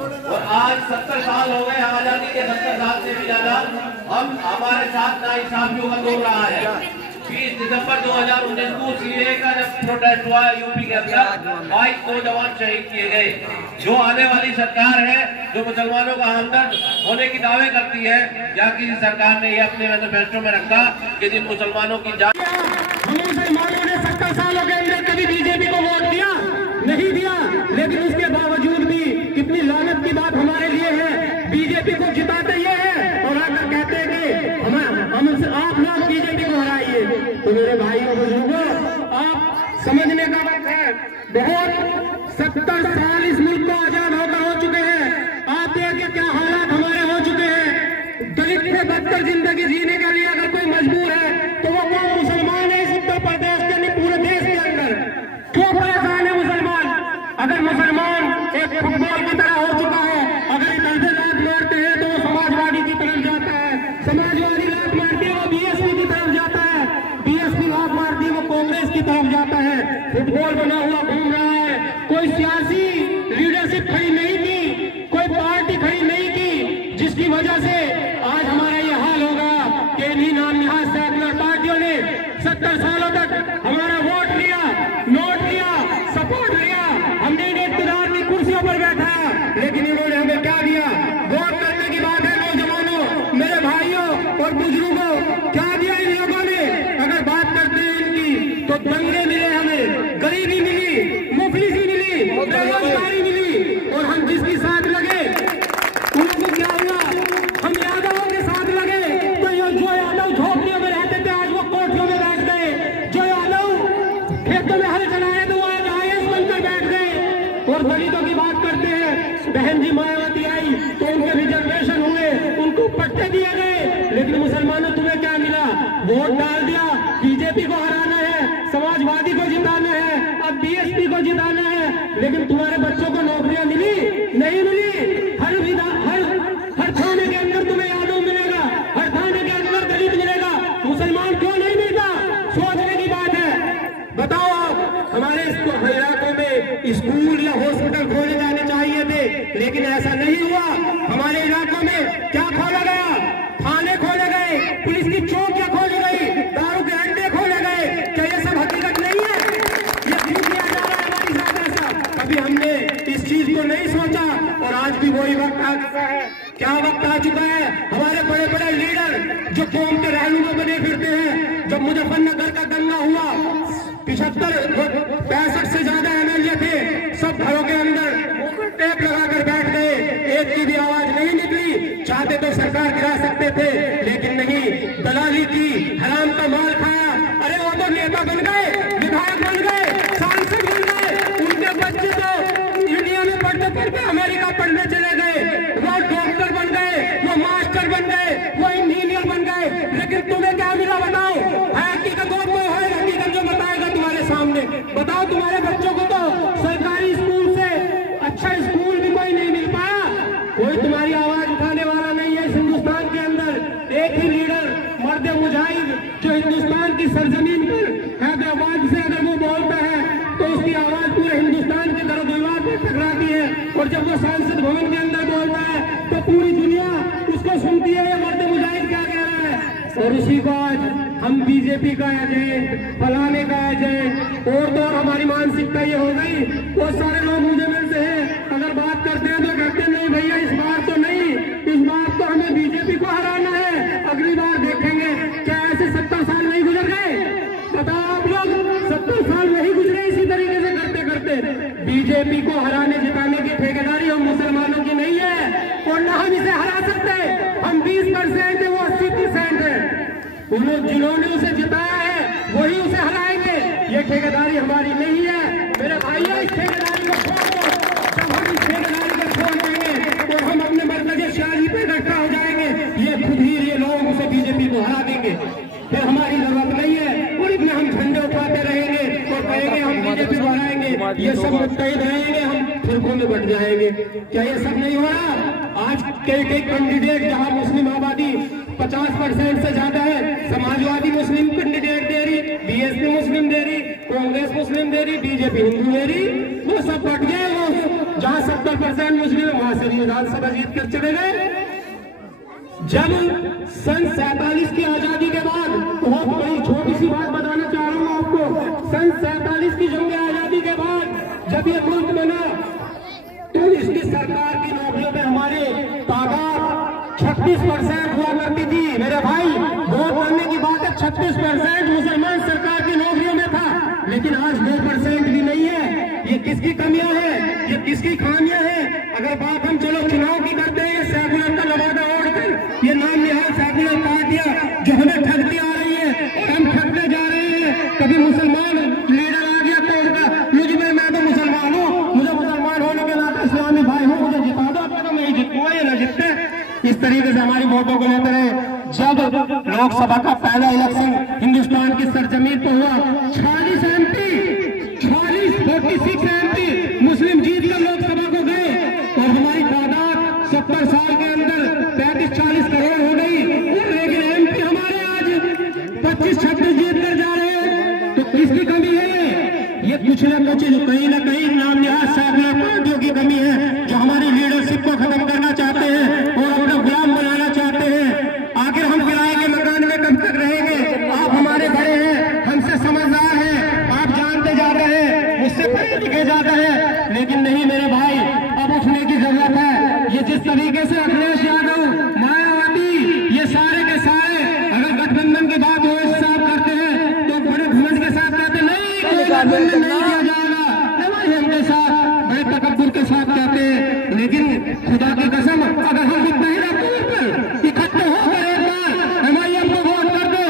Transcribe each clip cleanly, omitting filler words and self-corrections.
और आज 70 साल हो गए आजादी के, 70 साल से भी ज्यादा हम हमारे साथ नाइंसाफियों का दौर रहा है। 20 दिसंबर 2019 को सीए का जब प्रोटेस्ट हुआ यूपी के अंदर, 22 नौजवान शहीद किए गए। जो आने वाली सरकार है, जो मुसलमानों का हमदर्द होने की दावे करती है, या किसी सरकार ने ये अपने मैनिफेस्टो में रखा कि जिन मुसलमानों की जान, हम मुसलमानों ने 70 सालों के अंदर कभी बीजेपी को वोट दिया नहीं दिया, लेकिन उसके बावजूद भी कितनी लानत की बात हमारे लिए है। बीजेपी को जिताते ये है और आकर कहते हैं कि आप लोग बीजेपी को हराइए। तो मेरे भाइयों बुजुर्गों, आप समझने का वक्त है। बहुत 70 साल इस मुल्क को आजाद होकर हो चुके हैं। आप देखिए क्या हालात हमारे हो चुके हैं। दलित से बदतर जिंदगी जीने के लिए अगर कोई मजबूर है तो वो कौन मुसलमान है इस उत्तर प्रदेश के नहीं, पूरे देश के अंदर क्यों परेशान है मुसलमान? अगर मुसलमान एक फुटबॉल की तरह हो चुका है, अगर इधर से लात मारते हैं तो वो समाजवादी की तरफ जाता है, समाजवादी लात मारती है वो बीएसपी की तरफ जाता है, बीएसपी लात मारती है वो कांग्रेस की तरफ जाता है। फुटबॉल बना हुआ घूम रहा है। कोई सियासी लीडरशिप खड़ी नहीं की, कोई पार्टी खड़ी नहीं की, जिसकी वजह से आज हमारा ये हाल होगा कि इन्हीं नाम निहाज सेकुलर पार्टियों ने 70 सालों तक हमारा वोट लिया, नोट लिया, सपोर्ट लिया, हमने इन्हें इक़्तिदार की कुर्सियों पर बैठाया, लेकिन इन्होंने हमें क्या दिया? वोट करने की बात है नौजवानों, मेरे भाइयों और बुजुर्गों, क्या दिया इन लोगों ने? अगर बात करते हैं इनकी तो दंगे मिले, हमें गरीबी मिली, मुफलिसी मिली, बेरोजगारी मिली, और हम जिसके साथ लगे उनको क्या हुआ? हम यादवों के साथ लगे तो जो यादव झोपड़ियों में रहते थे आज वो कोठियों में बैठ गए, जो यादव खेतों में हल चलाए तो वो आज आईएएस बनकर बैठ गए। और दलितों की बात करते हैं, बहन जी मायावती आई तो उनके रिजर्वेशन हुए, उनको पट्टे दिए गए, लेकिन मुसलमानों तुम्हें क्या मिला? वोट डाल दिया, बीजेपी को हराना है, समाजवादी को जिताना है, अब बीएसपी को जिताना है, लेकिन तुम्हारे बच्चों को नौकरियां मिली नहीं मिली? हर थाने के अंदर तुम्हें यादव मिलेगा, हर थाने के अंदर दलित मिलेगा, मुसलमान क्यों नहीं मिलता? सोचने की बात है। बताओ आप, हमारे इलाकों में स्कूल या हॉस्पिटल खोले जाने चाहिए थे, लेकिन ऐसा नहीं हुआ। हमारे इलाकों में क्या खोला गया? थाने खोले गए, पुलिस की चौकियां खोली गई, दारू के अड्डे खोले गए। क्या ये सब हकीकत नहीं है? ये क्यों किया जा रहा है हमारी साथ ऐसा? कभी हमने इस चीज को नहीं सोचा और आज भी वही वक्त आ चुका है। क्या वक्त आ चुका है? हमारे बड़े बड़े लीडर जो कौम के रहनुमा बने फिरते हैं, जब मुजफ्फरनगर का दंगा हुआ 65 से ज्यादा एमएलए थे, सब घरों के अंदर टेप लगाकर बैठ गए, एक की भी आवाज नहीं निकली। चाहते तो सरकार गिरा सकते थे, लेकिन नहीं, दलाली की, हराम का माल खाया। अरे वो तो नेता बन गए, विधायक बन गए, सांसद बन गए, उनके बच्चे तो इंडिया में पढ़ते पढ़ते अमेरिका पढ़ने चले गए, वो डॉक्टर बन गए, वो मास्टर बन गए, वो इंजीनियर बन गए, लेकिन तुम्हें क्या मिला? बताओ। हकीकत वो है, हकीकत जो बताएगा तुम्हारे सामने। बताओ, तुम्हारे बच्चों को तो सरकारी स्कूल से अच्छा स्कूल भी कोई नहीं मिल पाया, कोई तुम्हारी आवाज उठाने वाला नहीं है इस हिंदुस्तान के अंदर। एक ही लीडर, मर्द मुजाहिद, जो हिंदुस्तान की सरजमीन पर हैदराबाद से अगर वो बोलता है तो उसकी आवाज पूरे हिंदुस्तान के तरफ दीवार पर टकराती है, और जब वो सांसद भवन के अंदर बोलता है तो पूरी दुनिया उसको सुनती है, ये मर्द मुजाहिद क्या कह रहा है। और उसी को आज हम बीजेपी का एजेंट, फलाने का एजेंट, और तो और हमारी मानसिकता ये हो गई। बहुत सारे लोग मुझे मिलते हैं, अगर बात करते हैं तो कहते नहीं भैया इस बार तो नहीं, इस बार तो हमें बीजेपी को हराना है, अगली बार देखेंगे। क्या ऐसे 70 साल नहीं गुजर गए? बताओ आप लोग, 70 साल नहीं गुजरे इसी तरीके से करते करते। बीजेपी को हराने जिताने की ठेकेदारी हम मुसलमानों की नहीं है, और न हम इसे हरा सकते। हम 20% है, वो 80% है। उन लोग जिन्होंने उसे जिताया है वही उसे हराएंगे, ये ठेकेदारी हमारी नहीं है। मेरे भाइयों, इस ठेकेदारी को छोड़ो। जब हम इस ठेकेदारी को छोड़ देंगे तो हम अपने मरकज़े शाही पे इकट्ठा हो जाएंगे, ये खुद ही ये लोग उसे बीजेपी को हरा देंगे, फिर हमारी जरूरत नहीं है। और इतने हम झंडे उठाते रहेंगे और कहेंगे हम बीजेपी को हराएंगे, ये सब मुत्तहिद रहेंगे, हम फिरकों में बट जाएंगे। क्या ये सब नहीं हो रहा? आज कई कैंडिडेट, जहां मुस्लिम आबादी 50% से ज्यादा है, समाजवादी मुस्लिम कैंडिडेट दे रही, बीएसपी मुस्लिम दे रही, कांग्रेस मुस्लिम दे रही, बीजेपी हिंदू दे रही, वो सब बट गए, जहां 70% मुस्लिम है वहां से भी विधानसभा जीत कर चले गए। जब सन 47 की आजादी के बाद, बहुत बड़ी छोटी सी बात बताना चाह रहा हूं आपको, सन 47 की जंग आजादी के बाद जब ये मुल्क बना तो इसकी सरकार की नौकरियों में हमारे तादाद 36% हुआ करती थी। मेरे भाई, वोट बनने की बात है, 36% मुसलमान सरकार की नौकरियों में था, लेकिन आज 2% भी नहीं है। ये किसकी कमियां हैं, ये किसकी खामियां हैं? अगर बात हम चलो चुनाव की करते हैं, सेकुलर का लवादा ओढ़कर ये नाम निहाल सेकुलर पार्टियां जो हमें ठगती आ रही है और हम ठगते जा रहे हैं। कभी मुसलमान लीडर आ गया तो उनका मुझ में, मैं तो मुसलमान हूँ, मुझे मुसलमान होने के नाते इस्लामी भाई हूँ, मुझे जिता दो, अपने तो मैं ही जीतूंगा, ये ना जीतते। इस तरीके से हमारी वोटों को लेते रहे। जब लोकसभा का पहला इलेक्शन हिंदुस्तान की सरजमीन पर हुआ, 46 MP मुस्लिम जीत कर लोकसभा को गए और हमारी तादाद 70 साल के अंदर 35-40 करोड़ हो गई। लेकिन MP हमारे आज 25-26 जीत कर जा रहे हैं, तो किसकी कमी है? ये कुछ न कुछ कहीं ना कहीं नाम निहाल सेकुलर पार्टियों की कमी है, जो हमारी लीडरशिप को खत्म करना चाहते हैं और अपना गुलाम बनाना चाहते हैं। आखिर हम किराए के मकान में कब तक रहेंगे? आप हमारे बड़े हैं, हमसे समझदार हैं, आप जानते जाते हैं, मुझसे पढ़े लिखे जाते हैं, लेकिन नहीं मेरे भाई, अब उठने की जरूरत है। ये जिस तरीके से अखिलेश यादव, मायावती, ये सारे के सारे अगर गठबंधन की बात हो साफ करते हैं तो बड़े घमंड के साथ कहते नहीं, कोई गठबंधन नहीं किया जाएगा, हमारे हमके साथ बड़े तकब्बुर के साथ कहते हैं। लेकिन खुदा की कसम, अगर हम मुत्तहिदा तौर पर इकट्ठे होकर एक बार एमआईएम को वोट कर दे,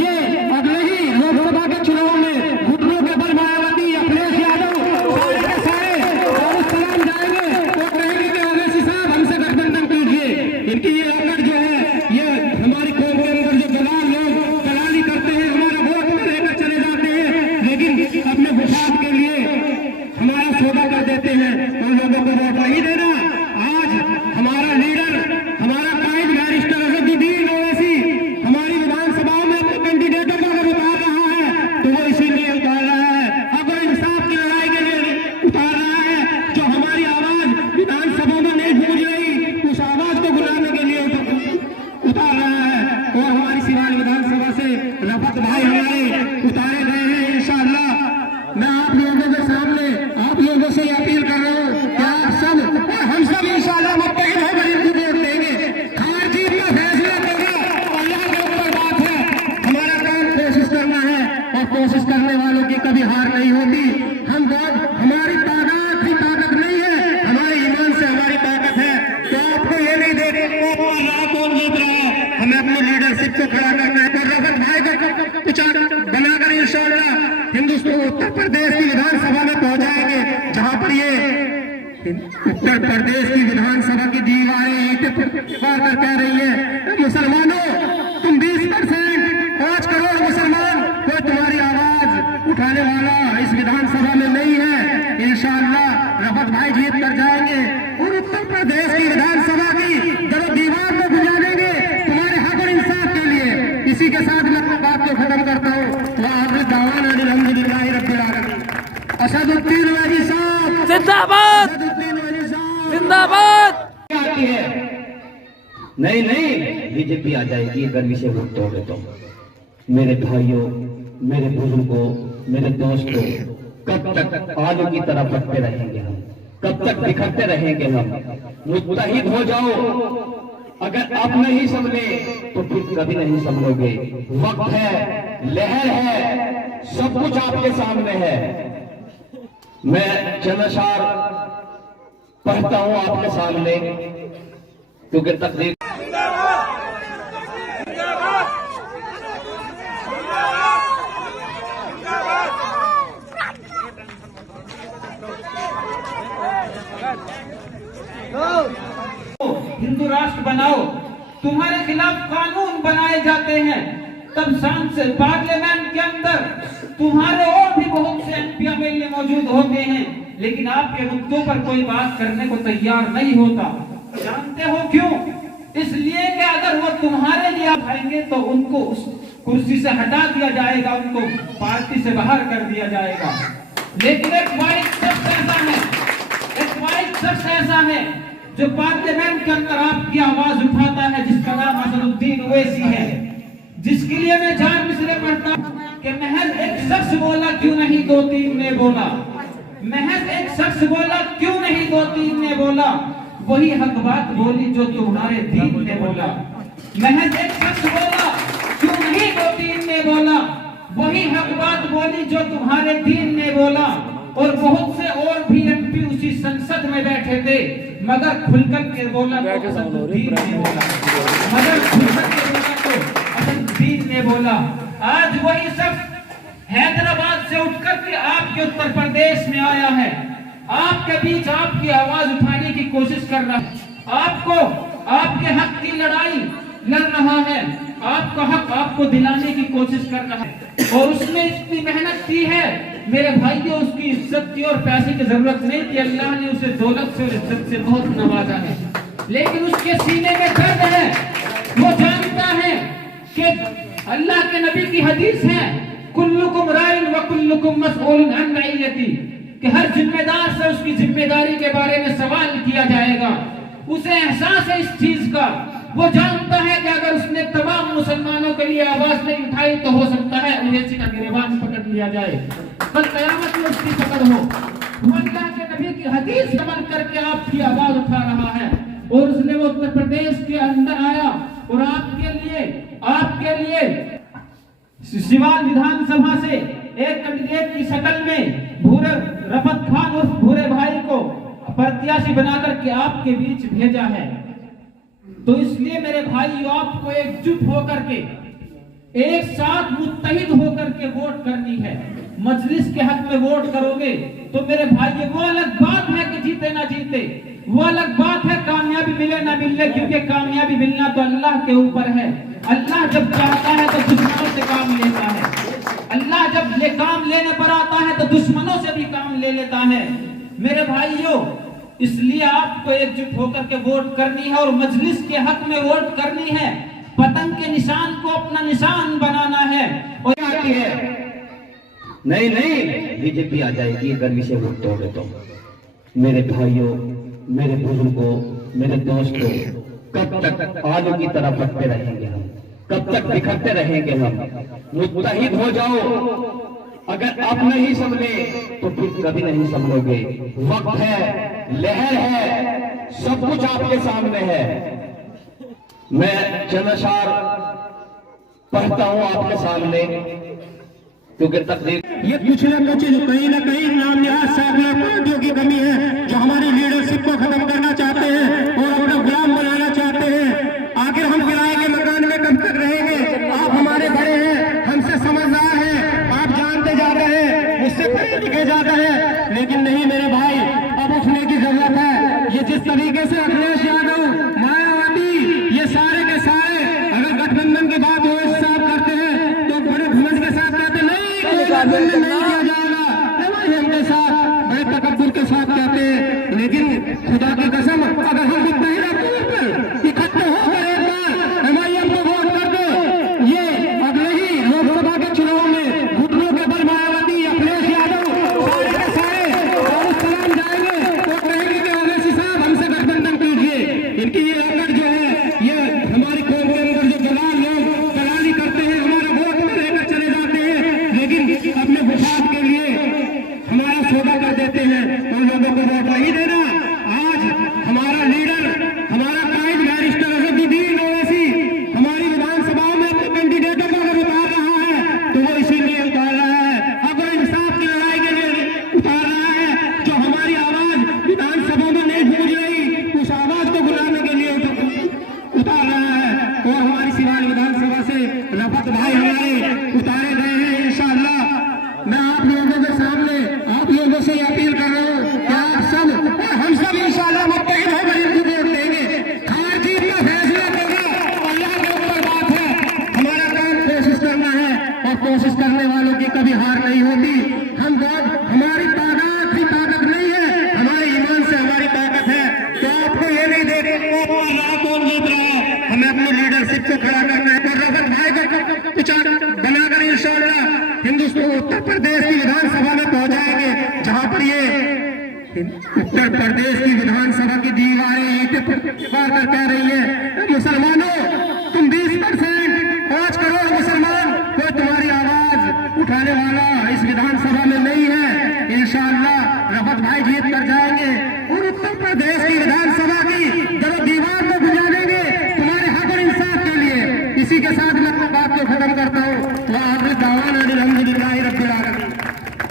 ये अगले ही लोकसभा के चुनाव में घुटनों के बल मायावती, अखिलेश यादव सारे के सारे दारुसलाम जाएंगे और कहेंगे कि ओवैसी साहब हमसे गठबंधन कीजिए। इनकी ये अकड़ जो है, ये हमारी कौम के अंदर जो दलाल लोग दलाली करते हैं, हमारा वोट लेकर चले जाते हैं, लेकिन अपने वफाद के लिए हमारा सौदा कर देते हैं और लोगों को वोट नहीं देना। आज हमारा लीडर, हमारा कायद बैरिस्टर अजहरुद्दीन ओवैसी हमारी विधानसभाओं में अपने कैंडिडेटों को अगर उतार रहा है तो वो इसीलिए उतार रहा है, अगर इंसाफ की लड़ाई के लिए उतार रहा है। जो हमारी आवाज विधानसभा में नहीं गूंज रही, उस आवाज को बुलाने के लिए उतार रहा है। और हमारी सिवान विधानसभा से रफत भाई हमारे उतारे गए हैं। इंशाअल्लाह मैं आप लोगों के सामने, आप लोगों से अपील कर रहा हूँ कि आप सब और हम सब इंशाअल्लाह मुत्तहिद होकर इनको वोट देंगे। हार जीत का फैसला देगा, अल्लाह के ऊपर बात है। हमारा काम कोशिश करना है और कोशिश करने वालों की कभी हार नहीं होती। हम बहुत, हमारी ताकत ही ताकत नहीं है, हमारे ईमान से हमारी ताकत है। तो आपको ये नहीं देख कौन जीत रहा है, हमें अपनी लीडरशिप को खड़ा करना है। तो रफत भाई को कुछ बनाकर इंशाअल्लाह हिंदुस्तान उत्तर प्रदेश की विधानसभा में पहुंचाएंगे, जहां पर ये उत्तर प्रदेश की विधानसभा की दीवारें ईंटें पार कर कह रही है, मुसलमानों तुम 20%, 5 करोड़ मुसलमान, कोई तुम्हारी आवाज उठाने वाला इस विधानसभा में नहीं है। इंशाअल्लाह रफत भाई जीत कर जाएंगे और उत्तर प्रदेश की विधानसभा की जब दीवार को बुझा देंगे तुम्हारे हक और इंसाफ के लिए। इसी के साथ मैं अपनी बात को खत्म करता हूँ। असदुद्दीन ओवैसी साहब जिंदाबाद, जिंदाबाद। आती है नहीं बीजेपी आ जाएगी अगर विषय वोट दोगे तो। मेरे भाइयों, मेरे बुजुर्गों, मेरे दोस्तों, कब तक आलू की तरह बढ़ते रहेंगे हम? कब तक बिखरते रहेंगे हम? मुत्तहिद हो जाओ। अगर आप नहीं संभले तो फिर कभी नहीं संभलोगे। वक्त है, लहर है, सब कुछ आपके सामने है। मैं चंद अशआर पढ़ता हूं आपके सामने क्योंकि तकदीर। हिंदू राष्ट्र बनाओ, तुम्हारे खिलाफ कानून बनाए जाते हैं, तब सांसद पार्लियामेंट के अंदर तुम्हारे और भी बहुत से एमपी एमएलए मौजूद होते हैं, लेकिन आपके मुद्दों पर कोई बात करने को तैयार नहीं होता। जानते हो क्यों? इसलिए कि अगर वो तुम्हारे लिए आएंगे तो उनको उस कुर्सी से हटा दिया जाएगा, उनको पार्टी से बाहर कर दिया जाएगा। लेकिन एक वाइट शब्द ऐसा है, एक वाइट शख्स ऐसा है जो पार्लियामेंट के अंदर आपकी आवाज उठाता है, जिसका नाम असदुद्दीन ओवैसी है, जिसके लिए मैं 4 मिसरे पढ़ता कि महज एक शख्स बोला क्यों नहीं 2-3 ने बोला, महज एक शख्स बोला क्यों नहीं 2-3 ने बोला, वही हक बात बोली जो तुम्हारे दीन ने बोला। महज एक शख्स बोला क्यों नहीं 2-3 ने बोला, वही हक बात बोली जो तुम्हारे दीन ने बोला। और बहुत से और भी एमपी उसी संसद में बैठे थे, मगर खुलकर के बोला तो असदुद्दीन ने बोला, मगर खुलकर के बोला तो असदुद्दीन ने बोला। आज वही शख्स हैदराबाद से उठकर के आपके उत्तर प्रदेश में आया है, आपके बीच आपकी आवाज उठाने की कोशिश कर रहा है, आपको आपके हक की लड़ाई लड़ रहा है, आपका हक आपको दिलाने की कोशिश कर रहा है। और उसने इतनी मेहनत की है मेरे भाइयों, उसकी इज्जत की और पैसे की जरूरत नहीं थी, अल्लाह ने उसे दौलत से और इज्जत से बहुत नवाजा है, लेकिन उसके सीने में दर्द है। वो जानता है कि अल्लाह के नबी की हदीस है, कुल्लुकुम राइन व कुल्लुकुम मसऊलुन अन रइयती, कि हर जिम्मेदार से उसकी जिम्मेदारी के बारे में सवाल किया जाएगा। उसे एहसास है इस चीज का, वो जानता है कि अगर उसने तमाम मुसलमानों के लिए आवाज नहीं उठाई तो हो सकता है ओवैसी का गिरबान पकड़ लिया जाए, कल कयामत में उसकी पकड़ हो। वो अल्लाह के नबी की हदीस अमल करके आपकी आवाज उठा रहा है, और उसने वो उत्तर प्रदेश के अंदर आया और आपके लिए सिवान विधानसभा से एक कैंडिडेट की शक्ल में भूरे रफत खान उर्फ भूरे भाई को प्रत्याशी बनाकर के आपके बीच भेजा है। तो इसलिए मेरे भाइयों, आपको एकजुट होकर के एक साथ मुत्तहिद होकर के वोट करनी है। मजलिस के हक में वोट करोगे तो मेरे भाइयों, वो अलग बात है कि जीते ना जीते, वो अलग बात है कामयाबी मिले ना मिले, क्योंकि कामयाबी मिलना तो अल्लाह के ऊपर है। अल्लाह जब चाहता है तो दुश्मनों से काम लेता है, अल्लाह जब काम लेने पर आता है तो दुश्मनों से भी काम ले लेता है। मेरे भाइयों, इसलिए आपको एकजुट होकर के वोट करनी है और मजलिस के हक में वोट करनी है। पतंग के निशान को अपना निशान बनाना है। और आती है नहीं बीजेपी आ जाएगी अगर विषय वोट दोगे तो। मेरे भाइयों, मेरे बुजुर्गों, मेरे दोस्तों, कब तक आलू की तरह बढ़ते रहेंगे हम, कब तक बिखरते रहेंगे हम? मुत्तहिद हो जाओ। अगर आप नहीं संभले तो फिर कभी नहीं संभलोगे। वक्त है, लहर है, सब कुछ आपके सामने है। मैं चंद अशआर पढ़ता हूं आपके सामने, क्योंकि तकदीर ये कुछ न कुछ कहीं ना कहीं नाम निहाद सैकड़ों पार्टियों की कमी है जो हमारी लीडरशिप को खत्म करना चाहते हैं और अपना गुलाम बनाना चाहते हैं। आखिर हम किराए के मकान में कब तक रहेंगे? आप हमारे बड़े हैं, हमसे समझदार हैं, आप जानते जाते हैं, मुझसे पढ़े लिखे जाते हैं, लेकिन नहीं मेरे भाई, अब उठने की जरूरत है। ये जिस तरीके से अखिलेश यादव, मायावती, ये सारे के सारे अगर गठबंधन की बात हो साफ करते हैं तो बड़े घमंड के साथ कहते नहीं गठबंधन नहीं किया जाएगा, भाई हमके साथ बड़े तकब्बुर के साथ कहते हैं। लेकिन खुदा की कसम, अगर हम मुत्तहिद तौर पर इकट्ठे होकर एक बार एमआईएम को वोट कर दे, ये अगले ही लोकसभा के चुनाव में घुटनों के बल मायावती, अखिलेश यादव सारे के सारे दारुसलाम जाएंगे तो कहेंगे कि ओवैसी साहब हमसे गठबंधन कीजिए। इनकी ये रकड़ जो है, ये हमारी कौम के अंदर जो दलाल लोग दलाली करते हैं, हमारा वोट में लेकर चले जाते हैं, लेकिन अपने विफाद के लिए हमारा सौदा कर देते हैं, उन लोगों को वोट नहीं देना। आज हमारा लीडर, हमारा कायद बैरिस्टर असदुद्दीन ओवैसी हमारी विधानसभा में अपने कैंडिडेटों को अगर उतार रहा है तो वो इसीलिए उतार रहा है, अगर इंसाफ की लड़ाई के लिए उतार रहा है। जो हमारी आवाज विधानसभा में नहीं गूंज रही, उस आवाज को बुलाने के लिए उतार रहा है। और हमारी सिवान विधानसभा से रफत भाई हमारे उतारे गए हैं। इंशाअल्लाह मैं आप लोगों के सामने, आप लोगों से अपील कर रहा हूँ कि आप सब, हम सब इंशाअल्लाह मुत्तहिद होकर इनको वोट देंगे। हार जीत का फैसला देगा अल्लाह के ऊपर बात है, हमारा काम कोशिश करना है और कोशिश करने वालों की कभी हार नहीं होती। हम बहुत, हमारी ताकत ही ताकत नहीं है, हमारे ईमान से हमारी ताकत है। तो आपको ये नहीं देखेंगे कौन जीत रहा है, हमें अपनी लीडरशिप को खड़ा करना है और रफत भाई को विचार बनाकर इंशाअल्लाह हिंदुस्तान उत्तर प्रदेश की विधानसभा में पहुंचाएंगे, जहां पर ये उत्तर प्रदेश की विधानसभा की दीवारें ईंटें पुकार कर कह रही है, मुसलमानों तुम 20%, 5 करोड़ मुसलमान, कोई तुम्हारी आवाज उठाने वाला इस विधानसभा में नहीं है। इंशाअल्लाह रफत भाई जीत कर जाएंगे और उत्तर प्रदेश की विधानसभा की जब दीवार को बुझा देंगे तुम्हारे हक और इंसाफ के लिए। इसी के साथ मैं अपनी बात को खत्म करता हूँ।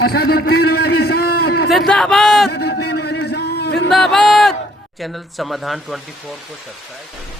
असदुद्दीन वैदी साहब जिंदाबाद असदुद्दीन वैदी साहब जिंदाबाद। चैनल समाधान 24 को सब्सक्राइब